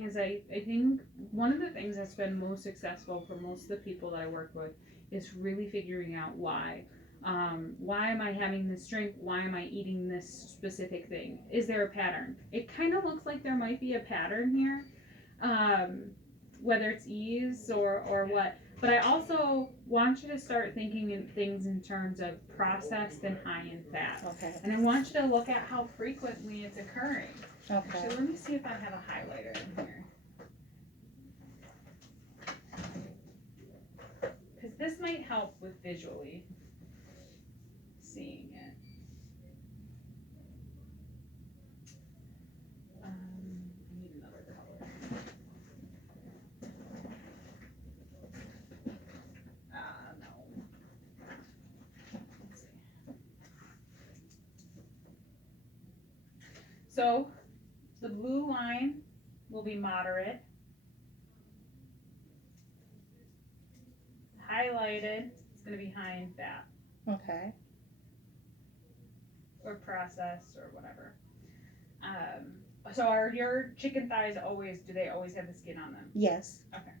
is I think one of the things that's been most successful for most of the people that I work with is really figuring out why. Why am I having this drink? Why am I eating this specific thing? Is there a pattern? It kind of looks like there might be a pattern here, um, whether it's ease or what. But I also want you to start thinking in things in terms of processed and high in fat. Okay. And I want you to look at how frequently it's occurring. Okay. Actually, let me see if I have a highlighter in here. Because this might help with visually seeing it. I need another color. No. Let's see. So the blue line will be moderate. Highlighted, it's going to be high in fat. Okay. Or processed or whatever. So are your chicken thighs always, do they always have the skin on them? Yes. Okay.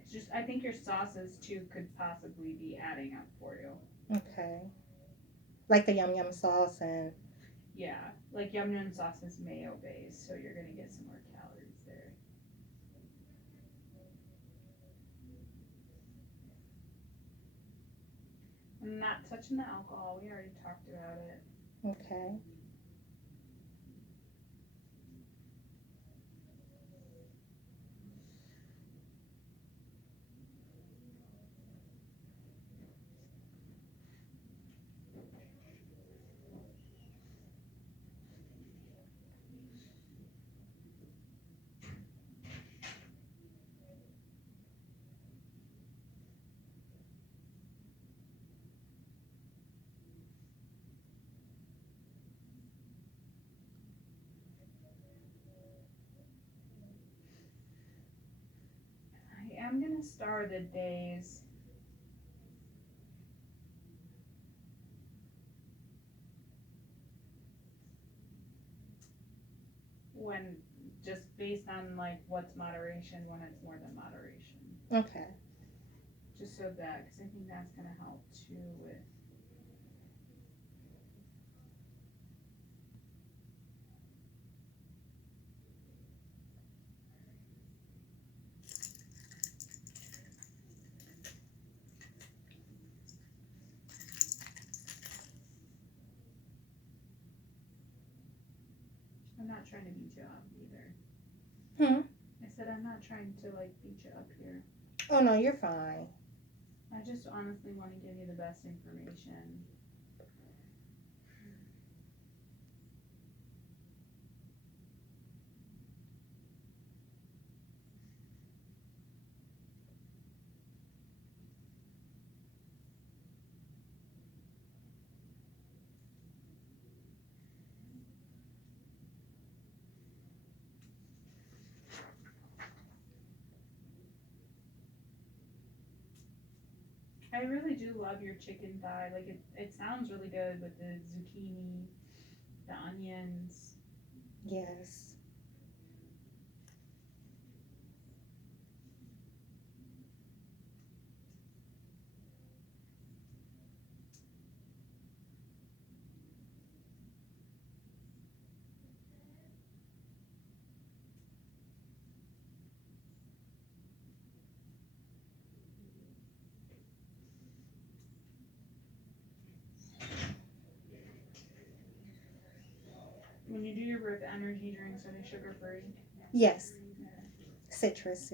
It's just, I think your sauces too could possibly be adding up for you. Okay. Like the yum yum sauce and. Yeah, like yum yum sauce is mayo based, so you're gonna get some more calories there. I'm not touching the alcohol. We already talked about it. Okay. I am gonna star the days when, just based on like what's moderation, when it's more than moderation. Okay. Just so that, because I think that's gonna help too with. I'm not trying to beat you up either. Hmm. I said I'm not trying to like beat you up here. Oh no, you're fine. I just honestly want to give you the best information. I really do love your chicken thigh. Like it sounds really good with the zucchini, the onions. Yes. When you do your Rip energy drinks, are they sugar free? Yes. Citrus.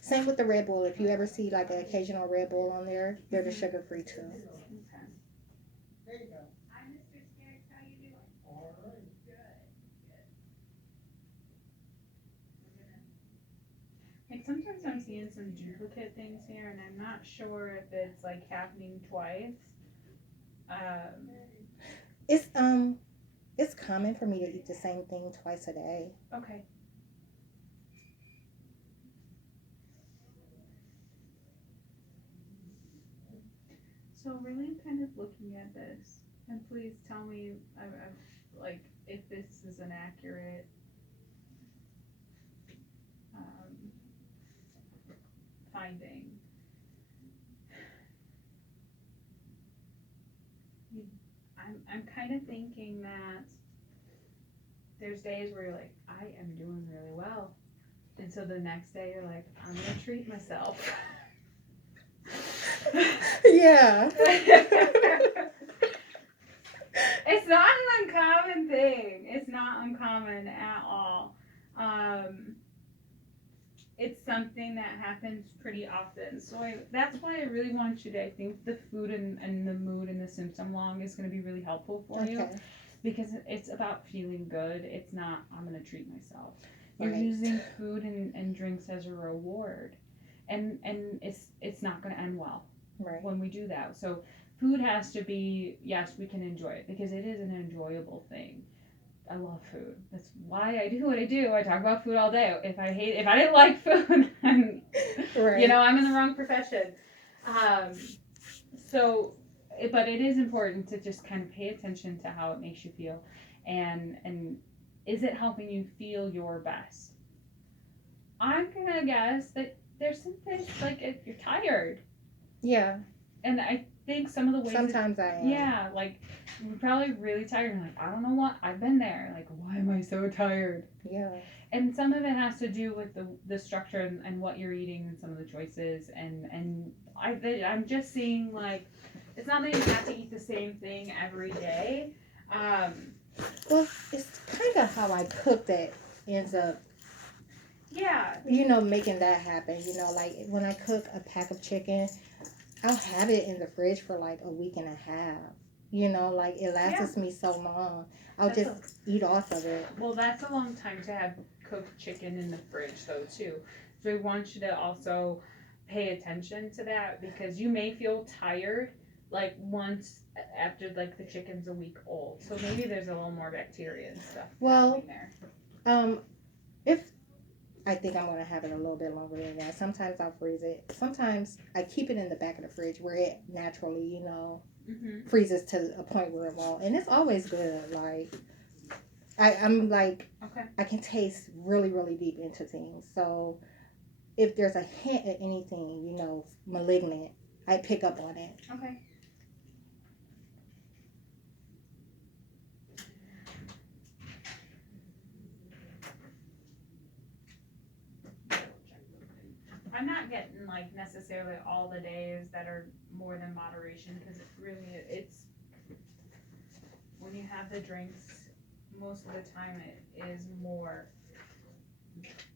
Same with the Red Bull. If you ever see like an occasional Red Bull on there, they're the sugar free too. Okay. I sometimes I'm seeing some duplicate things here, and I'm not sure if it's like happening twice. Um, It's it's common for me to eat the same thing twice a day. okay. So really kind of looking at this, and please tell me, like, if this is an accurate um, finding. You, I'm kind of thinking that there's days where you're like, I am doing really well, and so the next day you're like, I'm gonna treat myself. Yeah. It's not an uncommon thing. It's not uncommon at all. Um, it's something that happens pretty often. So that's why I really want you to, I think the food and the mood and the symptom log is going to be really helpful for you, Okay. because it's about feeling good. It's not, I'm going to treat myself. You're Right. using food and drinks as a reward. And it's not going to end well Right. when we do that. So food has to be, yes, we can enjoy it because it is an enjoyable thing. I love food. That's why I do what I do. I talk about food all day. If I didn't like food, then, Right. I'm in the wrong profession. Um, so, but it is important to just kind of pay attention to how it makes you feel, and is it helping you feel your best? I'm gonna guess that there's some things like if you're tired, Yeah. and I think some of the ways Sometimes I am. yeah, like we're probably really tired and like, I don't know what, I've been there, like, why am I so tired? Yeah. And some of it has to do with the structure and what you're eating and some of the choices, and I'm just seeing like it's not that you have to eat the same thing every day. Well, it's kind of how I cook that ends up, Yeah, making that happen. Like when I cook a pack of chicken, I'll have it in the fridge for like a week and a half. Like it lasts me so long. I'll that's just eat off of it. well, that's a long time to have cooked chicken in the fridge though too. So I want you to also pay attention to that, because you may feel tired like once after like the chicken's a week old. So maybe there's a little more bacteria and stuff Well, happening there. If I think I'm gonna have it a little bit longer than that. Sometimes I'll freeze it. Sometimes I keep it in the back of the fridge where it naturally, freezes to a point where it won't, and it's always good. Like I'm like, Okay. I can taste really, really deep into things. So if there's a hint at anything, malignant, I pick up on it. Okay. I'm not getting like necessarily all the days that are more than moderation, because it's when you have the drinks, most of the time it is more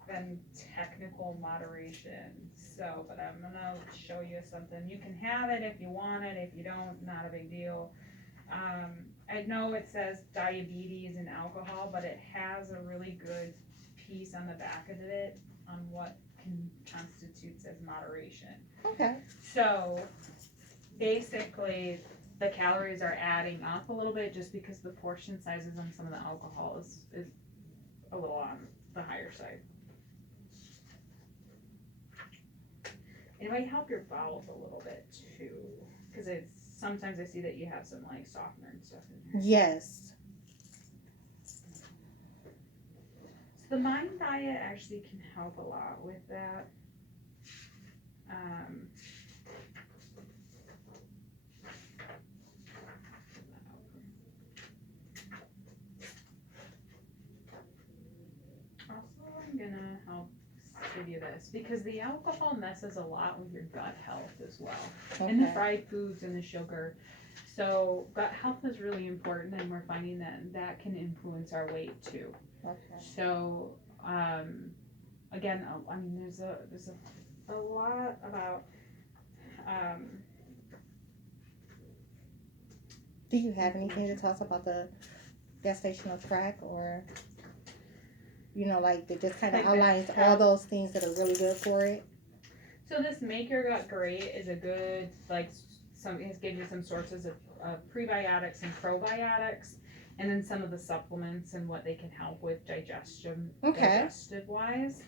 than technical moderation. So, but I'm gonna show you something. You can have it if you want it. If you don't, not a big deal. I know it says diabetes and alcohol, but it has a really good piece on the back of it on what constitutes as moderation. Okay. So basically, the calories are adding up a little bit just because the portion sizes on some of the alcohol is a little on the higher side. It might help your bowels a little bit too, because it's sometimes I see that you have some like softener and stuff in there. Yes. So the Mind diet actually can help a lot with that. Also, I'm gonna help give you this because the alcohol messes a lot with your gut health as well, and the fried foods and the sugar. So gut health is really important, and we're finding that can influence our weight too. Okay. So again, I mean, there's a lot about. Do you have anything to tell us about the gestational tract or? You know, like it just kind of Like outlines that. all those things that are really good for it. So this Make Your Gut Great is a good like some it gives you some sources of prebiotics and probiotics, and then some of the supplements and what they can help with Okay. digestive wise.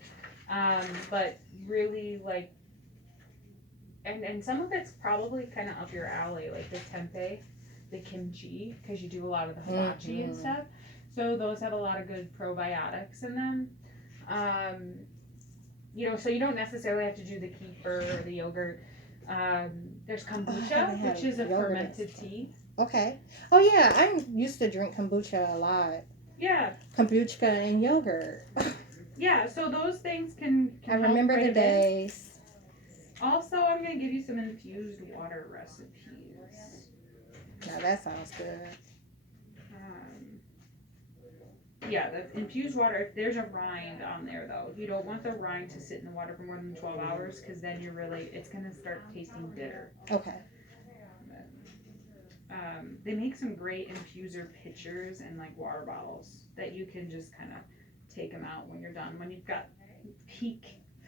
But really like and some of it's probably kind of up your alley, like the tempeh, the kimchi, because you do a lot of the hibachi and Mm-hmm. stuff. So those have a lot of good probiotics in them. Um, so you don't necessarily have to do the kefir or the yogurt. There's Oh, I haven't kombucha, had which is a yogurt in fermented tea. Okay. Oh yeah, I used to drink kombucha a lot. Yeah, Kombucha and yogurt. yeah. So those things can I help remember quite the a bit. days. Also, I'm gonna give you some infused water recipes. Now that sounds good. Um, Yeah, the infused water, if there's a rind on there though, you don't want the rind to sit in the water for more than 12 hours because then it's going to start tasting bitter. Okay. They make some great infuser pitchers and like water bottles that you can just kind of take them out when you're done, when you've got peak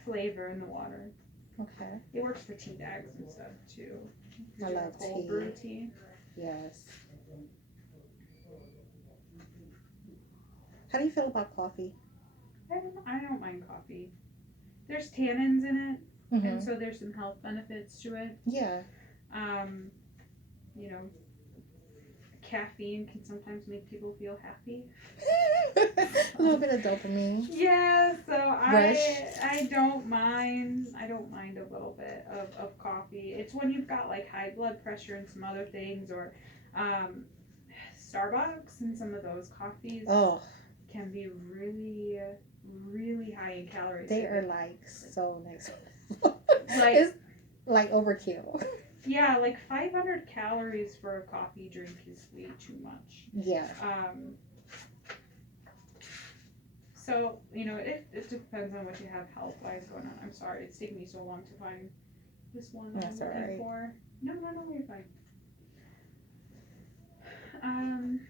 flavor in the water. Okay. It works for tea bags and stuff too. I love Cold tea. brew tea. Yes. How do you feel about coffee? I don't mind coffee. There's tannins in it, and Mm-hmm. so there's some health benefits to it. Yeah. Um, you know, caffeine can sometimes make people feel happy. A little bit of dopamine. Yeah, so Rush. I don't mind. I don't mind a little bit of coffee. It's when you've got like high blood pressure and some other things, or um, Starbucks and some of those coffees Oh, can be really really high in calories. they are like so next. Like It's like overkill. yeah, like 500 calories for a coffee drink is way too much. Yeah. So, it depends on what you have health wise going on. I'm sorry, it's taking me so long to find this one that That's I'm all looking right. for. No, you're fine. Um,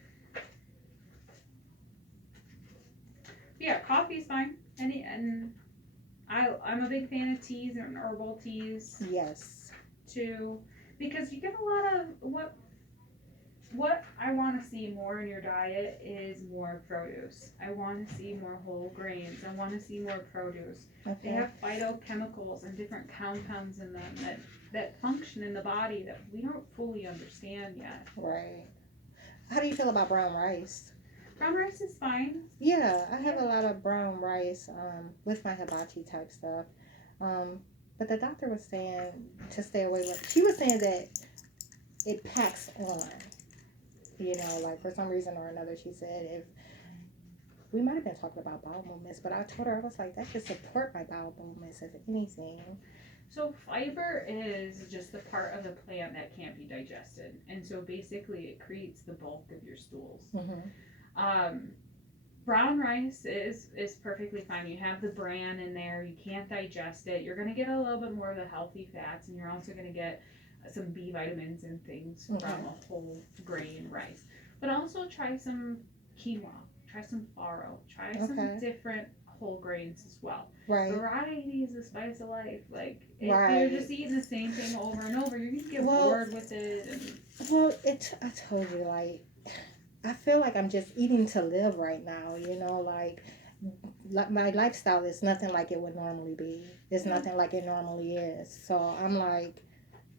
yeah, coffee's fine. I'm a big fan of teas and herbal teas Yes. too, because you get a lot of what I want to see more in your diet is more produce. I want to see more whole grains. I want to see more produce. Okay. They have phytochemicals and different compounds in them that function in the body that we don't fully understand yet. Right. How do you feel about brown rice? Brown rice is fine. Yeah, I have a lot of brown rice with my hibachi type stuff. But the doctor was saying to stay away with. She was saying that it packs on. You know, like for some reason or another, she said if we might have been talking about bowel movements, but I told her I was like that should support my bowel movements if anything. So fiber is just the part of the plant that can't be digested, and so basically it creates the bulk of your stools. Mm-hmm. Brown rice is perfectly fine. You have the bran in there. You can't digest it. You're going to get a little bit more of the healthy fats, and you're also going to get some B vitamins and things from a whole grain rice. But also try some quinoa. Try some farro. Try some different whole grains as well. Right. Variety is the spice of life. Like if you're just eating the same thing over and over, you're gonna get bored with it. I told you, like, I feel like I'm just eating to live right now. You know, like my lifestyle is nothing like it would normally be. It's nothing like it normally is. So I'm like,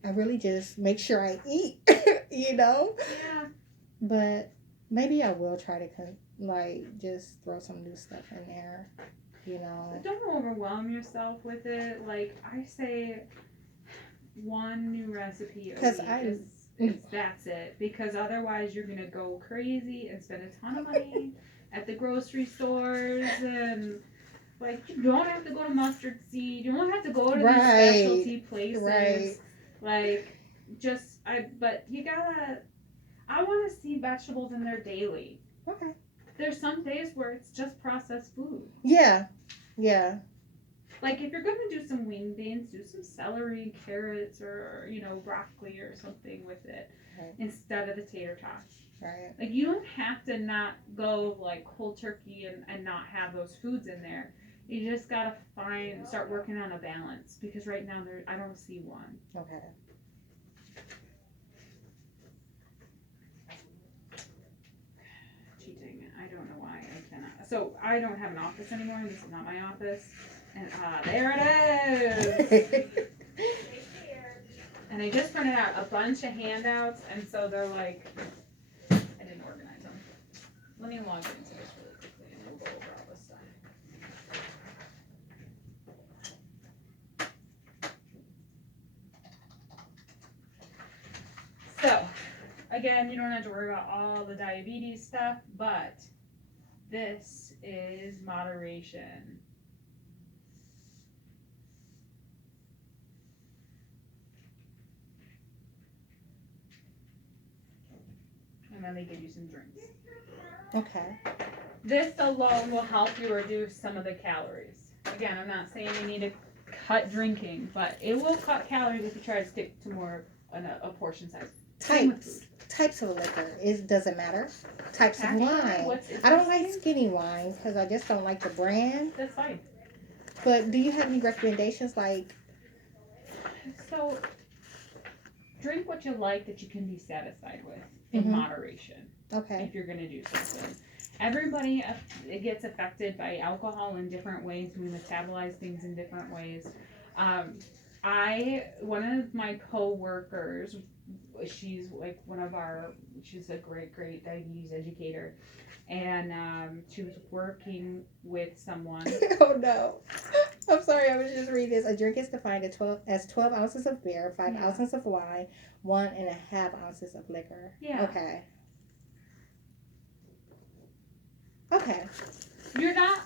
I really just make sure I eat. You know. Yeah. But maybe I will try to just throw some new stuff in there. You know. But don't overwhelm yourself with it. Like I say, one new recipe a week is that's it. Because otherwise you're gonna go crazy and spend a ton of money at the grocery stores and like you don't have to go to Mustard Seed. You don't have to go to these specialty places. Right. Like but you gotta. I want to see vegetables in there daily. Okay. There's some days where it's just processed food. Yeah. Yeah. Like if you're gonna do some wing beans, do some celery, carrots, or broccoli or something with it Right. instead of the tater tots. Right. Like you don't have to not go like cold turkey and not have those foods in there. You just gotta start working on a balance because right now I don't see one. Okay. Cheating. I don't know why I cannot. So I don't have an office anymore. This is not my office. And there it is. And I just printed out a bunch of handouts, and so they're like, I didn't organize them. Let me log into this really quickly, and we'll go over all this stuff. So, again, you don't have to worry about all the diabetes stuff, but this is moderation. And then they give you some drinks. Okay. This alone will help you reduce some of the calories. Again, I'm not saying you need to cut drinking, but it will cut calories if you try to stick to more a portion size. Types of liquor. Does it matter? Types of Actually, wine. I don't like skinny wines because I just don't like the brand. That's fine. But do you have any recommendations? So, drink what you like that you can be satisfied with in moderation. Okay. If you're going to do something. Everybody gets affected by alcohol in different ways. We metabolize things in different ways. One of my co-workers, she's like she's a great diabetes educator. And she was working with someone. Oh no. I'm sorry, I was just reading this. A drink is defined as 12 ounces of beer, 5 ounces of wine, 1.5 ounces of liquor. Yeah. Okay. Okay. You're not,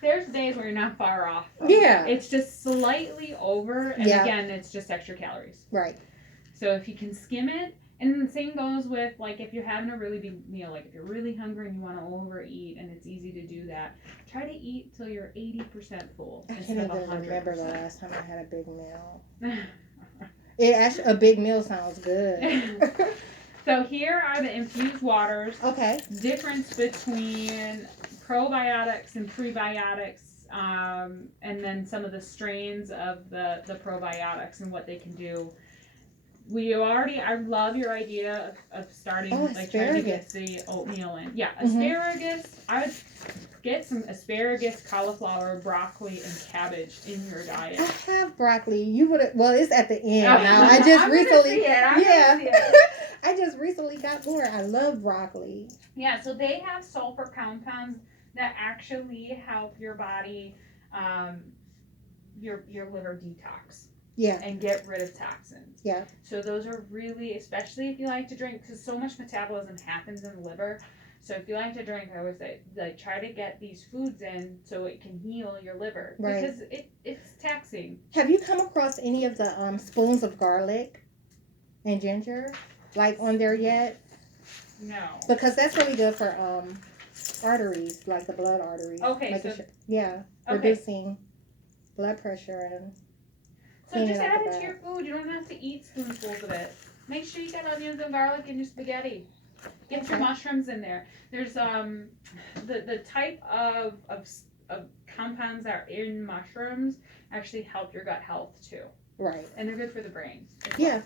there's days where you're not far off. Yeah. It's just slightly over, and again, it's just extra calories. Right. So if you can skim it, and the same goes with, if you're having a really big meal, if you're really hungry and you want to overeat, and it's easy to do that, try to eat till you're 80% full. I can't instead of even 100%. remember the last time I had a big meal. A big meal sounds good. So here are the infused waters. Okay. Difference between probiotics and prebiotics, and then some of the strains of the probiotics and what they can do. I love your idea of starting, trying to get the oatmeal in. Yeah, asparagus. I would get some asparagus, cauliflower, broccoli, and cabbage in your diet. I have broccoli. It's at the end now. I just recently, I just recently got more. I love broccoli. Yeah, so they have sulfur compounds that actually help your body, your liver detox. Yeah. And get rid of toxins. Yeah. So those are really, especially if you like to drink, because so much metabolism happens in the liver. So if you like to drink, I would say, try to get these foods in so it can heal your liver. Right. Because it's taxing. Have you come across any of the spoons of garlic and ginger, on there yet? No. Because that's really good for arteries, like the blood arteries. Okay. Reducing blood pressure and. So just add it to your food. You don't have to eat spoonfuls of it. Make sure you got onions and garlic in your spaghetti. Get your mushrooms in there. There's the type of compounds that are in mushrooms actually help your gut health too. Right. And they're good for the brain. Yeah.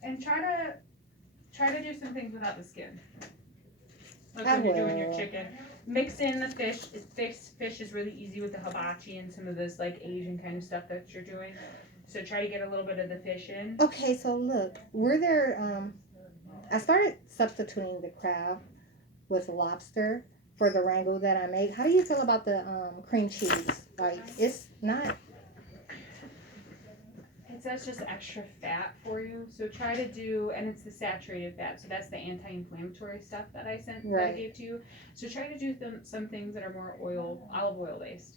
And try to do some things without the skin. Like when you're doing your chicken. Mix in the fish. Fish is really easy with the hibachi and some of this Asian kind of stuff that you're doing. So try to get a little bit of the fish in. Okay, so look, I started substituting the crab with lobster for the ragu that I make. How do you feel about the cream cheese? It's not. it says just extra fat for you. So try to do, and it's the saturated fat. So that's the anti-inflammatory stuff that that I Right. gave to you. So try to do some things that are more olive oil based,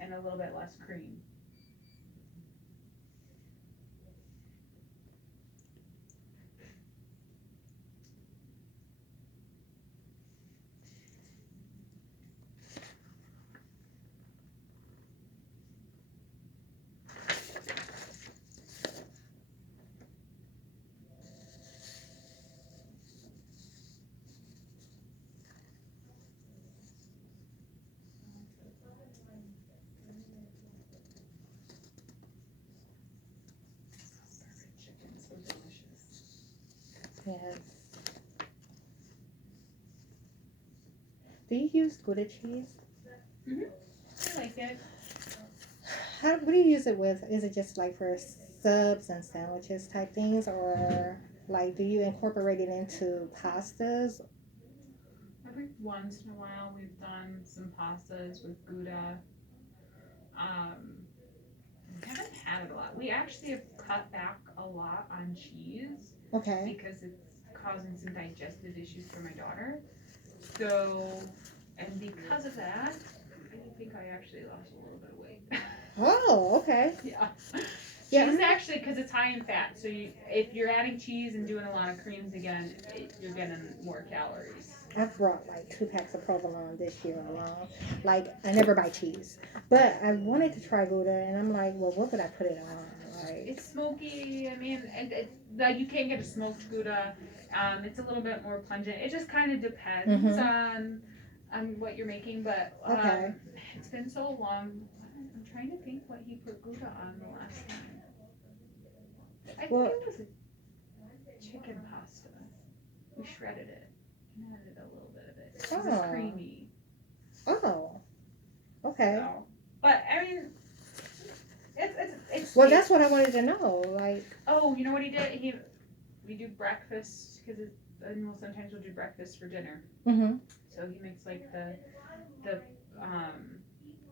and a little bit less cream. Chicken, so delicious. Yes. Do you use Gouda cheese? I like it. What do you use it with? Is it just like for subs and sandwiches type things, or like do you incorporate it into pastas? Every once in a while, we've done some pastas with Gouda. Um, we haven't had it a lot. We actually have cut back a lot on cheese Okay. because it's causing some digestive issues for my daughter. So, and because of that, I think I actually lost a little bit of weight. Oh, okay. Yeah. Yeah. Cheese actually, because it's high in fat. So if you're adding cheese and doing a lot of creams again, you're getting more calories. I've brought like 2 packs of provolone this year alone. Like I never buy cheese, but I wanted to try Gouda, and I'm like, well, what would I put it on? Like, It's smoky. I mean, and like you can't get a smoked Gouda. It's a little bit more pungent. It just kind of depends mm-hmm. on what you're making. But Okay. it's been so long. I'm trying to think what he put Gouda on the last time. I think Well, it was a chicken pasta. We shredded it and added a little bit of it. It was oh, creamy. oh, okay. So, but I mean, it's Well, cute. that's what I wanted to know. Like, Oh, you know what he did? We do breakfast because and sometimes we'll do breakfast for dinner. mm-hmm. So he makes like the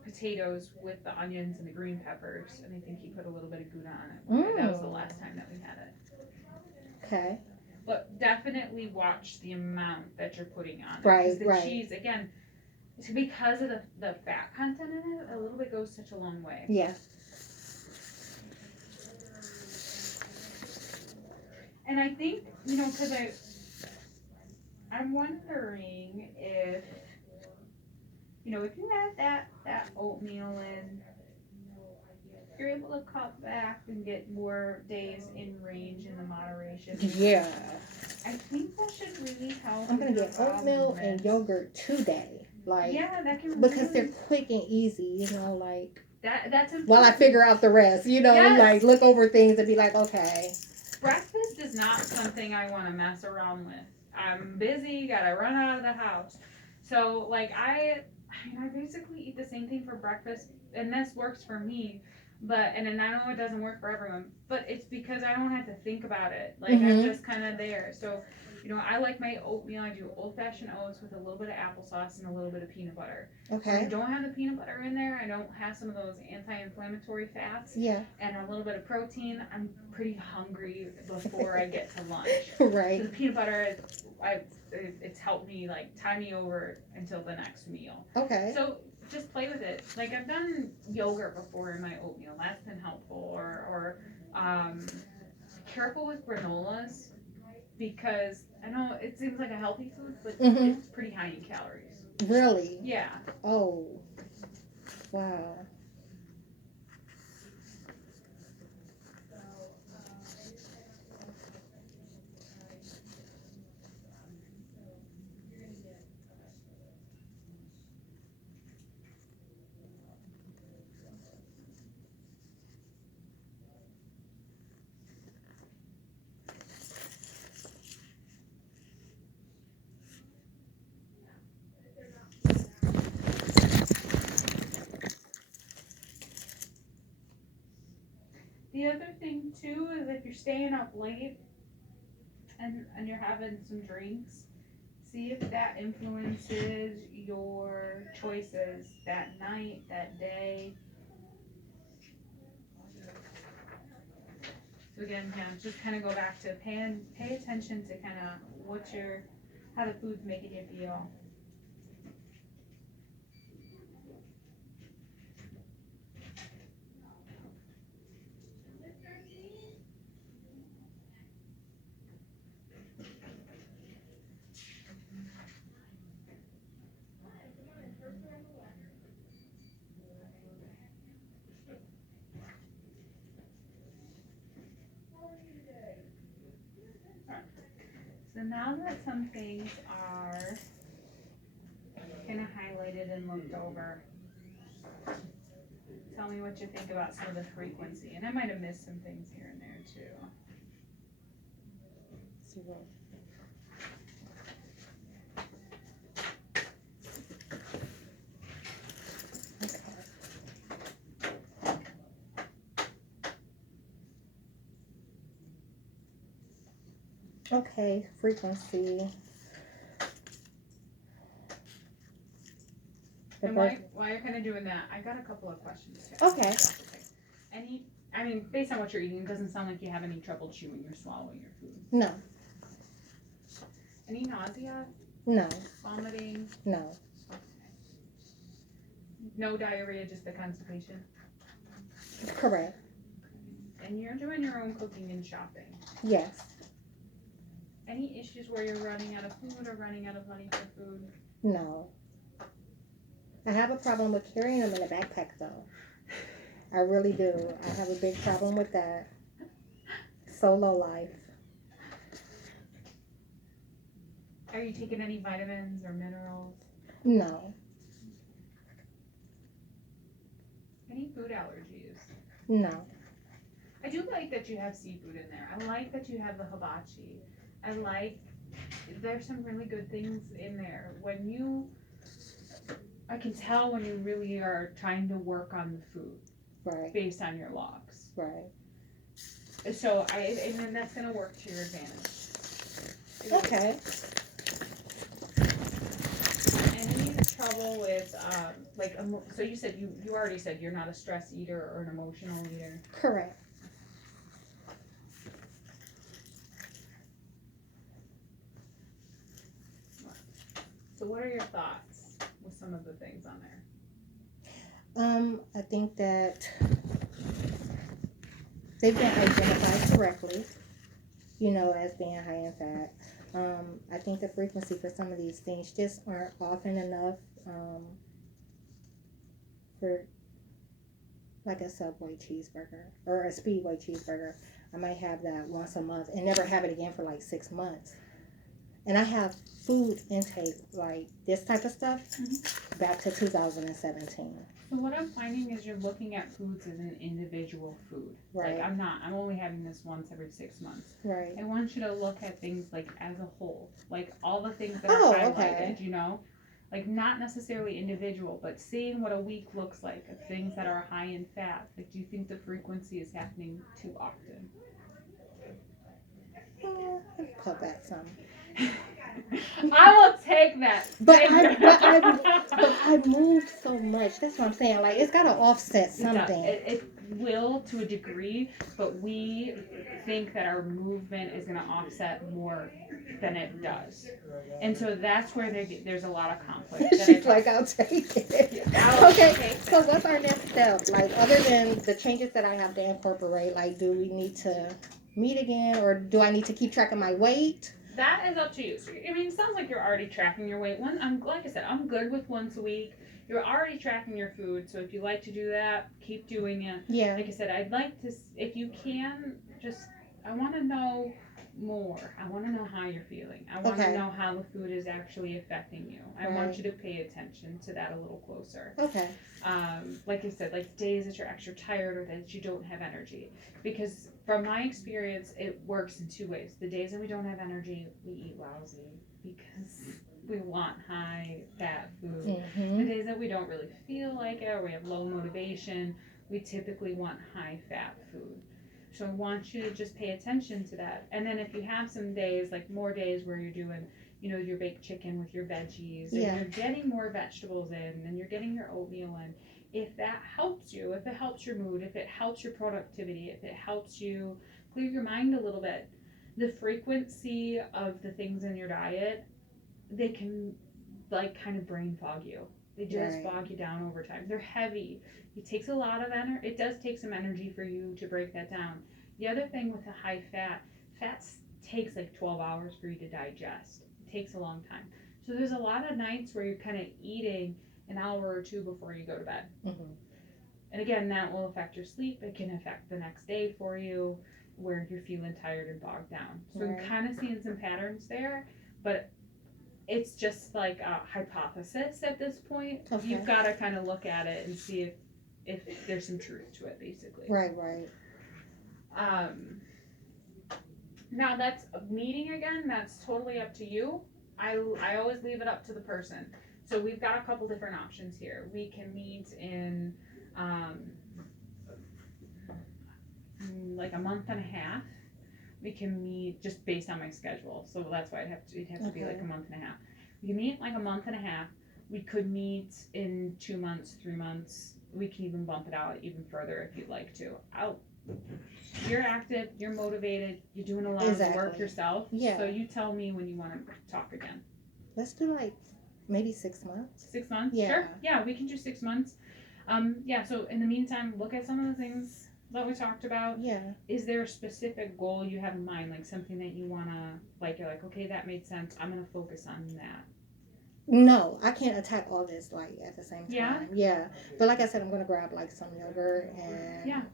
potatoes with the onions and the green peppers, and I think he put a little bit of Gouda on it. That was the Mm. last time that we had it. Okay. But definitely watch the amount that you're putting on it Right. because the Right. cheese again, because of the fat content in it, a little bit goes such a long way. Yeah. And I think because I'm wondering if if you have that oatmeal in, you're able to cut back and get more days in range in the moderation. Yeah. I think that should really help. I'm gonna get oatmeal and yogurt today. Like, yeah, that can because really, they're quick and easy. Like that's important. while I figure out the rest. Yes. Like look over things and be like, okay. Breakfast is not something I want to mess around with. I'm busy, gotta run out of the house. So like I basically eat the same thing for breakfast, and this works for me. But and I know it doesn't work for everyone, but it's because I don't have to think about it. Like I'm just kind of there. So I like my oatmeal. I do old fashioned oats with a little bit of applesauce and a little bit of peanut butter. Okay. When I don't have the peanut butter in there, I don't have some of those anti-inflammatory fats. Yeah. And a little bit of protein. I'm pretty hungry before I get to lunch. Right. So the peanut butter, it's helped me like tie me over until the next meal. Okay. So just play with it. Like I've done yogurt before in my oatmeal. That's been helpful. Or careful with granolas because I know it seems like a healthy food, but it's pretty high in calories. Really? Yeah. Oh. Wow. The other thing too is if you're staying up late and you're having some drinks, See if that influences your choices that night, that day. So again, just kind of go back to pay attention to kind of how the food's making you feel. So now that some things are kind of highlighted and looked over, tell me what you think about some of the frequency. And I might have missed some things here and there too. Zero. Okay, frequency. And while you're kind of doing that, I got a couple of questions too. Okay. Based on what you're eating, it doesn't sound like you have any trouble chewing or swallowing your food. No. Any nausea? No. Vomiting? No. Okay. No diarrhea, just the constipation? Correct. And you're doing your own cooking and shopping? Yes. Any issues where you're running out of food or running out of money for food? No. I have a problem with carrying them in a backpack though. I really do. I have a big problem with that. Solo life. Are you taking any vitamins or minerals? No. Any food allergies? No. I do like that you have seafood in there. I like that you have the hibachi. There's some really good things in there. I can tell when you really are trying to work on the food. Right. Based on your logs. Right. So and then that's gonna work to your advantage. Okay. Any trouble with so you said you already said you're not a stress eater or an emotional eater. Correct. So what are your thoughts with some of the things on there? I think that they've been identified correctly, as being high in fat. I think the frequency for some of these things just aren't often enough for like a Subway cheeseburger or a Speedway cheeseburger. I might have that once a month and never have it again for like 6 months. And I have food intake like this type of stuff back to 2017. So what I'm finding is you're looking at foods as an individual food. Right. Like I'm only having this once every 6 months. Right. I want you to look at things like as a whole. Like all the things that are highlighted, okay. Like not necessarily individual, but seeing what a week looks like of things that are high in fat. Like do you think the frequency is happening too often? Cut back some. I will take that. But I moved so much. That's what I'm saying. Like it's got to offset something. It will to a degree, but we think that our movement is going to offset more than it does, and so that's where there's a lot of conflict. She's like, I'll take it. Yeah, Okay. So what's our next step? Like other than the changes that I have to incorporate, like do we need to meet again, or do I need to keep track of my weight? That is up to you. So, I mean, it sounds like you're already tracking your weight. Like I said, I'm good with once a week. You're already tracking your food, so if you like to do that, keep doing it. Yeah. Like I said, I'd like to, if you can, I want to know more. I want to know how you're feeling. I want to know how the food is actually affecting you. I want you to pay attention to that a little closer. Okay. Like I said, like days that you're extra tired or that you don't have energy. Because from my experience, it works in two ways. The days that we don't have energy, we eat lousy because we want high fat food. Mm-hmm. The days that we don't really feel like it or we have low motivation, we typically want high fat food. So I want you to just pay attention to that. And then if you have some days, like more days where you're doing you know, your baked chicken with your veggies, and Yeah. you're getting more vegetables in, and you're getting your oatmeal in. If that helps you, if it helps your mood, if it helps your productivity, if it helps you clear your mind a little bit, the frequency of the things in your diet, they can like kind of brain fog you. They just Right. bog you down over time. They're heavy. It takes a lot of energy. It does take some energy for you to break that down. The other thing with the high fat, fat takes like 12 hours for you to digest. It takes a long time. So there's a lot of nights where you're kind of eating an hour or two before you go to bed. Mm-hmm. And again, that will affect your sleep. It can affect the next day for you where you're feeling tired and bogged down. So Right. I'm kind of seeing some patterns there, but it's just like a hypothesis at this point. Okay. You've got to kind of look at it and see if there's some truth to it, basically. Right, right. Now that's meeting again. That's totally up to you. I always leave it up to the person. So we've got a couple different options here. We can meet in like a month and a half. We can meet just based on my schedule. So that's why it'd have to be like a month and a half. We can meet like a month and a half. We could meet in 2 months, 3 months. We can even bump it out even further if you'd like to. You're active, you're motivated, you're doing a lot of the work yourself. Yeah. So you tell me when you want to talk again. Let's do like maybe 6 months. 6 months? Yeah. Sure. Yeah, we can do 6 months. Yeah, so in the meantime, look at some of the things that we talked about. Yeah. Is there a specific goal you have in mind, like something that you want to, like, you're like, okay, that made sense, I'm going to focus on that? No, I can't attack all this like at the same time. Yeah? Yeah. But like I said, I'm going to grab like some yogurt and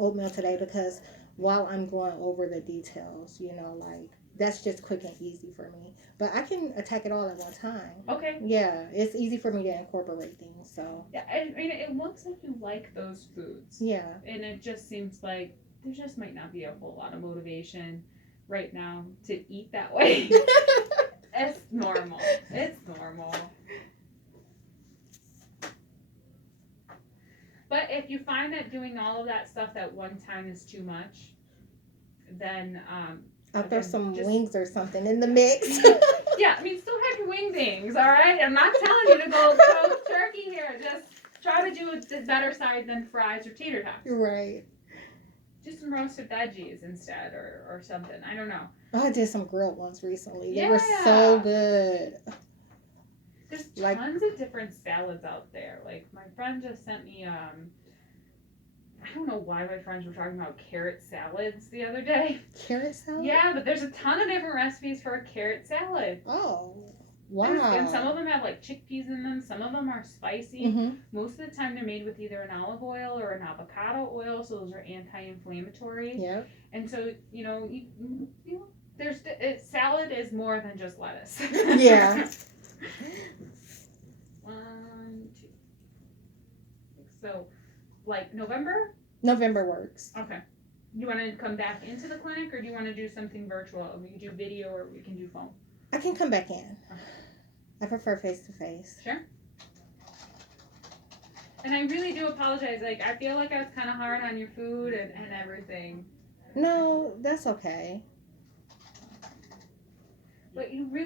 oatmeal today because while I'm going over the details, you know, like that's just quick and easy for me. But I can attack it all at one time. Okay. Yeah, it's easy for me to incorporate things. So yeah, I mean, it looks like you like those foods. Yeah. And it just seems like there just might not be a whole lot of motivation right now to eat that way. It's normal. It's normal. But if you find that doing all of that stuff at one time is too much, then I'll throw some wings or something in the mix. Yeah, I mean, still have your wingdings, all right? I'm not telling you to go cold turkey here. Just try to do the better side than fries or tater tots. Right. Do some roasted veggies instead or something. I don't know. Oh, I did some grilled ones recently. They were so good. There's tons of different salads out there. Like, my friend just sent me, I don't know why my friends were talking about carrot salads the other day. Carrot salad? Yeah, but there's a ton of different recipes for a carrot salad. Oh, wow. And some of them have like chickpeas in them. Some of them are spicy. Mm-hmm. Most of the time they're made with either an olive oil or an avocado oil, so those are anti-inflammatory. Yeah. And so, you know, salad is more than just lettuce. Yeah. 1, 2. So, like November? November works. Okay. You want to come back into the clinic, or do you want to do something virtual? We can do video, or we can do phone. I can come back in. Okay. I prefer face-to-face. Sure. And I really do apologize. Like, I feel like I was kind of hard on your food and everything. No, that's okay. But you really